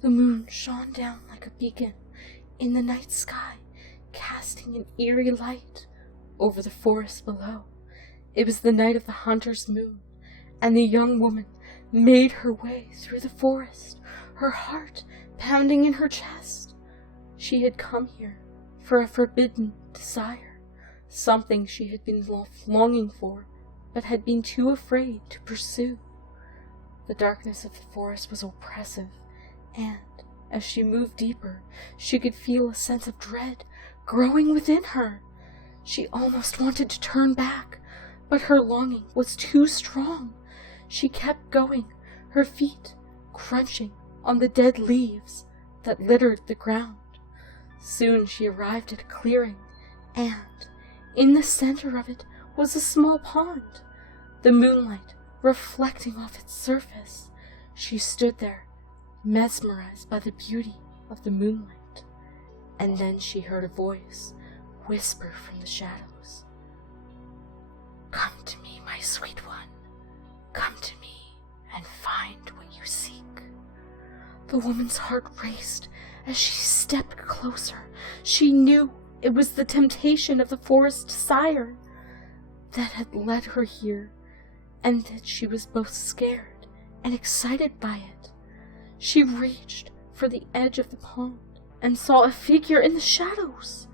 The moon shone down like a beacon in the night sky, casting an eerie light over the forest below. It was the night of the hunter's moon, and the young woman made her way through the forest, her heart pounding in her chest. She had come here for a forbidden desire, something she had been longing for, but had been too afraid to pursue. The darkness of the forest was oppressive, and as she moved deeper, she could feel a sense of dread growing within her. She almost wanted to turn back, but her longing was too strong. She kept going, her feet crunching on the dead leaves that littered the ground. Soon she arrived at a clearing, and in the center of it was a small pond, the moonlight reflecting off its surface. She stood there, mesmerized by the beauty of the moonlight, and then she heard a voice whisper from the shadows. "Come to me, my sweet one. Come to me and find what you seek." The woman's heart raced as she stepped closer. She knew it was the temptation of the forest sire that had led her here, and that she was both scared and excited by it. She reached for the edge of the pond and saw a figure in the shadows.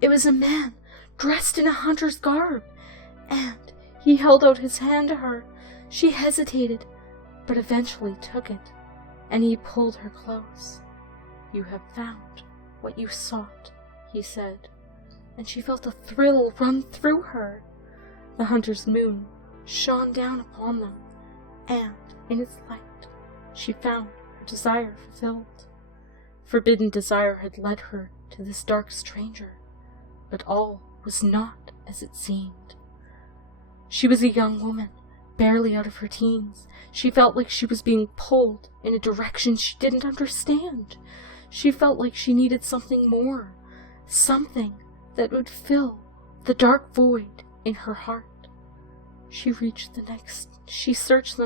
It was a man dressed in a hunter's garb, and he held out his hand to her. She hesitated, but eventually took it, and he pulled her close. "You have found what you sought," he said, and she felt a thrill run through her. The hunter's moon shone down upon them, and in its light she found her desire fulfilled. Forbidden desire had led her to this dark stranger, but all was not as it seemed. She was a young woman, barely out of her teens. She felt like she was being pulled in a direction she didn't understand. She felt like she needed something more, something that would fill the dark void in her heart. She searched the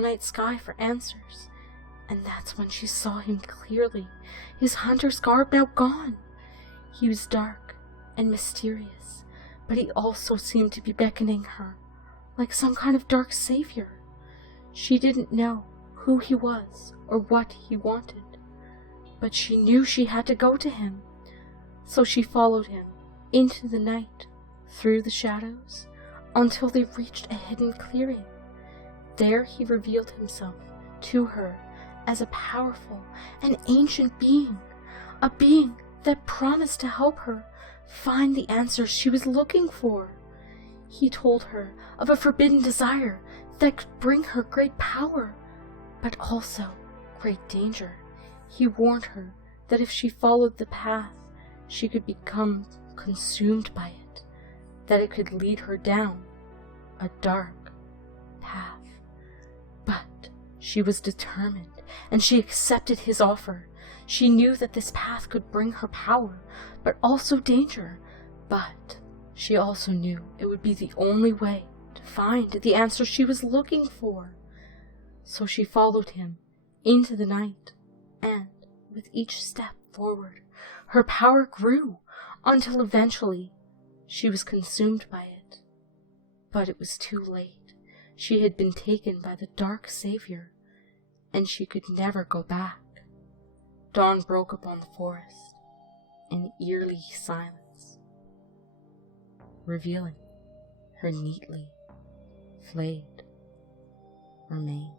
night sky for answers, and that's when she saw him clearly, his hunter's garb now gone. He was dark and mysterious, but he also seemed to be beckoning her, like some kind of dark savior. She didn't know who he was or what he wanted, but she knew she had to go to him. So she followed him into the night, through the shadows, until they reached a hidden clearing. There he revealed himself to her as a powerful and ancient being, a being that promised to help her find the answers she was looking for. He told her of a forbidden desire that could bring her great power, but also great danger. He warned her that if she followed the path, she could become consumed by it, that it could lead her down a dark path. But she was determined, and she accepted his offer. She knew that this path could bring her power, but also danger. But she also knew it would be the only way to find the answer she was looking for. So she followed him into the night, and with each step forward, her power grew until eventually she was consumed by it. But it was too late. She had been taken by the dark savior, and she could never go back. Dawn broke upon the forest in eerie silence, revealing her neatly flayed remains.